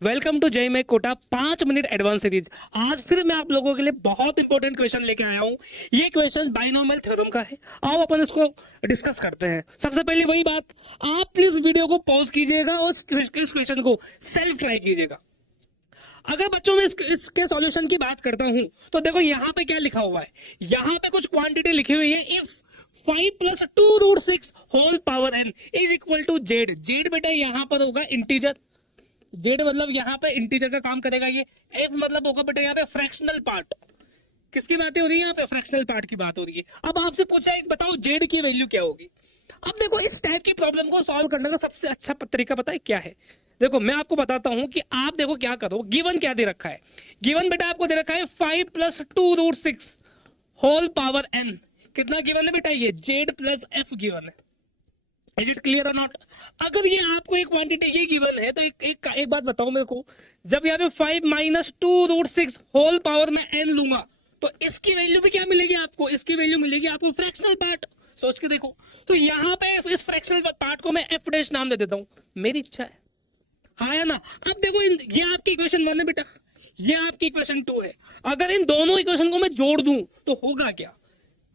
Welcome to जय में Kota 5 minute advance series. आज फिर मैं आप लोगों के लिए बहुत इंपॉर्टेंट क्वेश्चन लेके आया हूँ। ये क्वेश्चन बाइनोमियल थ्योरम का है। आओ अपन इसको डिस्कस करते हैं। सबसे पहले वही बात, आप प्लीज वीडियो को पॉज कीजिएगा और इस क्वेश्चन को सेल्फ ट्राई कीजिएगा। अगर बच्चों में इसके सॉल्यूशन की बात करता हूं तो देखो यहाँ पे क्या लिखा हुआ है। यहाँ पे कुछ क्वांटिटी लिखी हुई है। If 5 + 2√6 whole power n is equal to Z. Z बेटा यहाँ पर होगा इंटीजर। जेड मतलब यहाँ पे इंटीजर का काम करेगा ये। एफ मतलब होगा बेटा यहाँ पे फ्रैक्शनल पार्ट। किसकी बातें हो रही है यहाँ पे? फ्रैक्शनल पार्ट की बात हो रही है। अब आपसे पूछा है बताओ जेड की वैल्यू क्या होगी। अब देखो इस टाइप की प्रॉब्लम को सॉल्व करने का सबसे अच्छा तरीका पता है क्या है? देखो मैं आपको बताता हूं कि आप देखो क्या करो। गिवन क्या दे रखा है? गिवन बेटा आपको दे रखा है 5 + 2√6 होल पावर n। कितना गिवन है बेटा? ये जेड प्लस एफ गिवन है। इज इट क्लियर और नॉट? अगर ये आपको एक क्वांटिटी ये गिवन है तो एक बात बताओ मेरे को, जब यहाँ पे 5 - 2√6 होल पावर में n लूंगा तो इसकी वैल्यू भी क्या मिलेगी आपको? इसकी वैल्यू मिलेगी आपको फ्रैक्शनल पार्ट। सोच के देखो। तो यहाँ पे इस फ्रैक्शनल पार्ट को मैं एफ डैश नाम दे देता हूं, मेरी इच्छा है। हाँ या ना? अब देखो ये आपकी इक्वेशन 1 है बेटा, ये आपकी इक्वेशन 2 है। अगर इन दोनों इक्वेशन को मैं जोड़ दूं तो होगा क्या?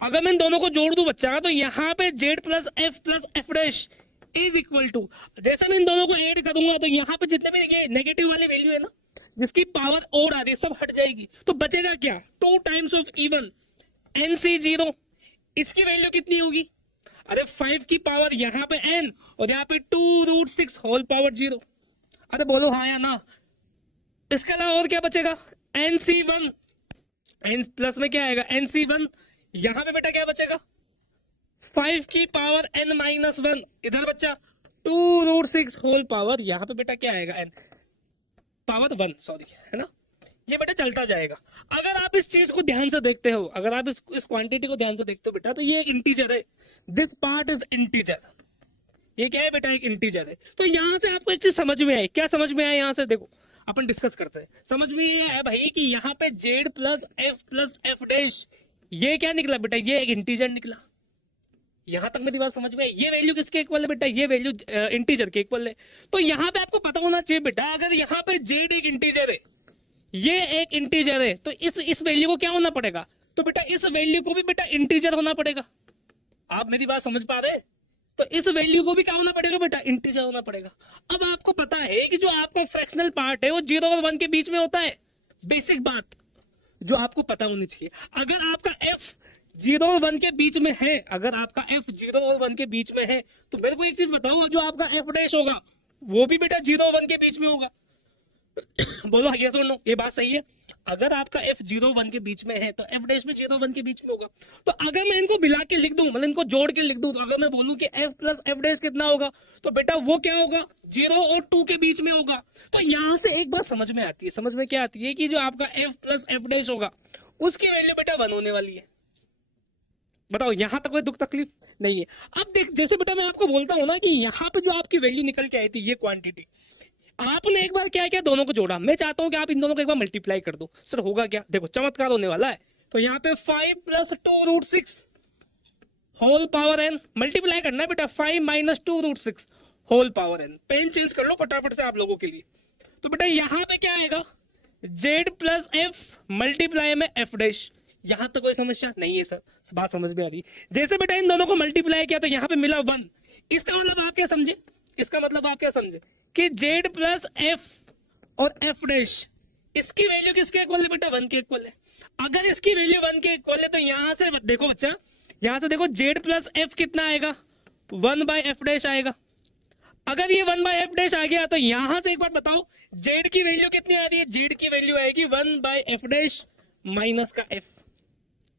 अगर मैं इन दोनों को जोड़ दूं बच्चा तो यहाँ पे Z plus F dash is equal to, जैसे मैं इन दोनों को ऐड करूंगा तो यहाँ पे जितने भी ये नेगेटिव वाली वैल्यू है ना, जिसकी पावर और आ रही है सब हट जाएगी। तो बचेगा क्या? 2 टाइम्स ऑफ इवन एनसी 0। इसकी वैल्यू कितनी होगी? अरे 5 की पावर यहाँ पे n और यहाँ पे 2√6 होल पावर 0। अरे बोलो हाँ या ना? इसके अलावा और क्या बचेगा? NC1। n प्लस में क्या आएगा? NC1। यहां पे बेटा क्या बचेगा? 5 की पावर n-1। इधर बच्चा 2√6 होल पावर, यहां पे बेटा क्या आएगा? n पावर 1, सॉरी, है ना? ये बेटा चलता जाएगा। अगर आप इस चीज को ध्यान से देखते हो, अगर आप इस क्वांटिटी को ध्यान से देखते हो बेटा, तो ये एक इंटीजर है। This part is integer. ये क्या है बेटा? एक इंटीजर है। तो यहां से आपको एक चीज समझ में आई। क्या समझ में आया? यहां से देखो अपन डिस्कस करते हैं। समझ में ये है भाई कि यहाँ पे जेड प्लस एफ डैश ये क्या निकला बेटा? ये एक इंटीजर निकला। यहां तक मेरी बात समझ में आई? ये वैल्यू किसके इक्वल है बेटा? ये वैल्यू इंटीजर के इक्वल है। तो यहाँ पे आपको पता होना चाहिए बेटा, अगर यहाँ पे जेड एक इंटीजर है, ये एक इंटीजर है, तो इस वैल्यू को क्या होना पड़ेगा? तो बेटा इस वैल्यू को भी बेटा इंटीजर होना पड़ेगा। आप मेरी बात समझ पा रहे हैं? तो इस वैल्यू को भी क्या होना पड़ेगा बेटा? इंटीजर होना पड़ेगा। अब आपको पता है कि जो आपका फ्रैक्शनल पार्ट है वो 0 और 1 के बीच में होता है। बेसिक बात जो आपको पता होनी चाहिए। अगर आपका f 0 और 1 के बीच में है, अगर आपका f 0 और 1 के बीच में है, तो मेरे को एक चीज बताओ, जो आपका f डैश होगा वो भी बेटा 0 और 1 के बीच में होगा। बोलो ये सुन लो, ये बात सही है? अगर आपका f 0 1 के बीच में है तो f डैश भी 0 1 के बीच में होगा। तो अगर मैं इनको मिला के लिख दूं, मतलब इनको जोड़ के लिख दूं, तो अगर मैं बोलूं कि f प्लस एफ डैश कितना होगा, तो बेटा वो क्या होगा? 0 और 2 के बीच में होगा। तो यहां से एक बात समझ में आती है। समझ में क्या आती है? कि जो आपका f प्लस एफ डैश होगा उसकी वैल्यू बेटा 1 होने वाली है। बताओ यहां तक कोई दुख तकलीफ नहीं है? अब देख, जैसे बेटा मैं आपको बोलता हूं ना कि यहाँ पे जो आपकी वैल्यू निकल के आई थी, ये क्वांटिटी, आपने एक बार क्या किया? दोनों को जोड़ा। मैं चाहता हूं कि आप इन दोनों को एक बार मल्टीप्लाई कर दो। सर होगा क्या? देखो चमत्कार होने वाला है। तो यहाँ पे 5 + 2√6 होल पावर n मल्टीप्लाई करना है बेटा। 5 - 2√6 whole power n। Pen change कर लो फटाफट से आप लोगों के लिए। तो बेटा यहाँ पे क्या आएगा? जेड प्लस एफ मल्टीप्लाई में एफ डैश। यहां तक कोई समस्या नहीं है? सर बात समझ में आ रही? जैसे बेटा इन दोनों को मल्टीप्लाई किया तो यहाँ पे मिला 1। इसका मतलब आप क्या समझे? इसका मतलब आप क्या समझे कि जेड प्लस एफ और एफ डैश इसकी वैल्यू किसके इक्वल है बेटा? 1 के इक्वल है। अगर इसकी वैल्यू 1 के इक्वल है तो यहां से देखो बच्चा, यहां से देखो जेड प्लस एफ कितना आएगा? 1/f डैश आएगा। अगर ये 1/f डैश आ गया तो यहां से एक बार बताओ जेड की वैल्यू कितनी आ रही है? जेड की वैल्यू आएगी 1/f डैश माइनस का f।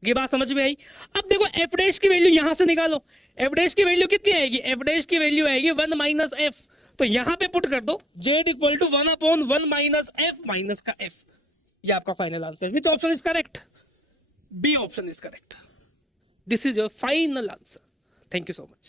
ये बात समझ में आई? अब देखो f डैश की वैल्यू यहां से निकालो। f डैश की वैल्यू कितनी आएगी? f डैश की वैल्यू आएगी 1 - f। तो यहां पे पुट कर दो z = 1/1 - f माइनस का f। ये आपका final answer. Which option is correct? B option is correct. This is your final answer. Thank you so much.